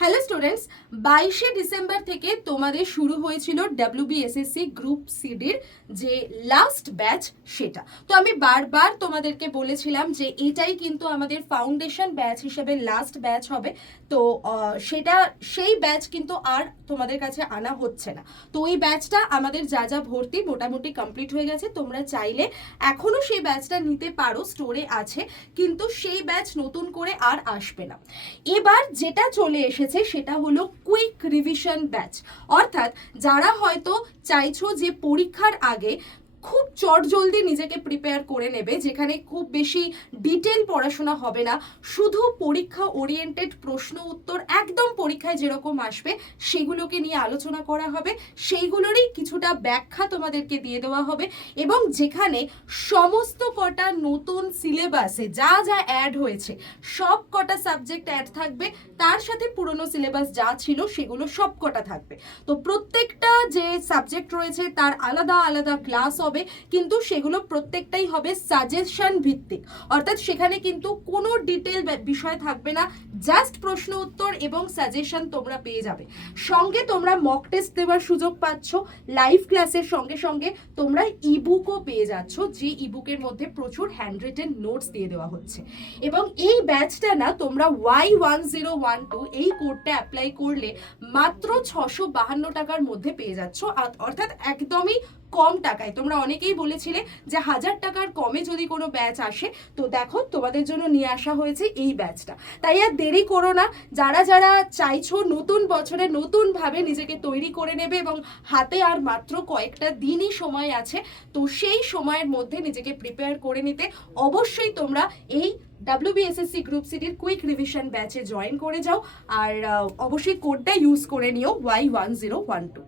Hello students, 22শে December থেকে তোমাদের শুরু হয়েছিল ডাব্লিউবিএসএসসি গ্রুপ সিডির যে লাস্ট ব্যাচ সেটা। তো আমি বারবার তোমাদেরকে বলেছিলাম যে এটাই কিন্তু আমাদের ফাউন্ডেশন ব্যাচ হিসেবে লাস্ট ব্যাচ হবে। তো সেই ব্যাচ কিন্তু আর তোমাদের কাছে আনা হচ্ছে না। তো ওই ব্যাচটা আমাদের যা যা ভর্তি মোটামুটি কমপ্লিট হয়ে গেছে। তোমরা চাইলে এখনো সেই ব্যাচটা নিতে পারো, স্টোরে আছে, কিন্তু সেই ব্যাচ নতুন করে আর আসবে না। এবার যেটা চলে এসেছে সেটা হলো কুইক রিভিশন ব্যাচ। অর্থাৎ যারা হয়তো চাইছো যে পরীক্ষার আগে খুব চটজলদি নিজেকে প্রিপেয়ার করে নেবে, যেখানে খুব বেশি ডিটেল পড়াশোনা হবে না, শুধু পরীক্ষা ওরিয়েন্টেড প্রশ্ন উত্তর একদম পরীক্ষায় যেরকম আসবে সেগুলোকে নিয়ে আলোচনা করা হবে, সেইগুলোরই কিছুটা ব্যাখ্যা তোমাদেরকে দিয়ে দেওয়া হবে, এবং যেখানে সমস্ত কটা নতুন সিলেবাসে যা যা অ্যাড হয়েছে সব কটা সাবজেক্ট অ্যাড থাকবে, তার সাথে পুরনো সিলেবাস যা ছিল সেগুলো সব কটা থাকবে। তো প্রত্যেকটা যে সাবজেক্ট রয়েছে তার আলাদা আলাদা ক্লাস হবে, কিন্তু সেগুলো প্রত্যেকটাই হবে সাজেশন ভিত্তিক। অর্থাৎ সেখানে কিন্তু কোনো ডিটেল বিষয় থাকবে না, জাস্ট প্রশ্ন উত্তর এবং সাজেশন তোমরা পেয়ে যাবে। সঙ্গে তোমরা মক টেস্ট দেওয়ার সুযোগ পাচ্ছ, লাইভ ক্লাসের সঙ্গে সঙ্গে তোমরা ইবুকও পেয়ে যাচ্ছ, যে ইবুকের মধ্যে প্রচুর হ্যান্ড রিটেন নোটস দিয়ে দেওয়া হচ্ছে। এবং এই ব্যাচটা না তোমরা Y1012 এই কোডটা অ্যাপ্লাই করলে মাত্র 652 টাকার মধ্যে পেয়ে যাচ্ছ। অর্থাৎ একদমই কম টাকায়। তোমরা অনেকেই বলেছিলে যে 1000 টাকার কমে যদি কোনো ব্যাচ আসে, তো দেখো তোমাদের জন্য নিয়ে আসা হয়েছে এই ব্যাচটা। তাই আর দেরি করো না, যারা যারা চাইছো নতুন বছরে নতুনভাবে নিজেকে তৈরি করে নেবে এবং হাতে আর মাত্র কয়েকটা দিনই সময় আছে, তো সেই সময়ের মধ্যে নিজেকে প্রিপেয়ার করে নিতে অবশ্যই তোমরা এই ডাব্লিউবিএসএসসি গ্রুপ সিটির কুইক রিভিশন ব্যাচে জয়েন করে যাও। আর অবশ্যই কোডটা ইউজ করে নিও Y1012।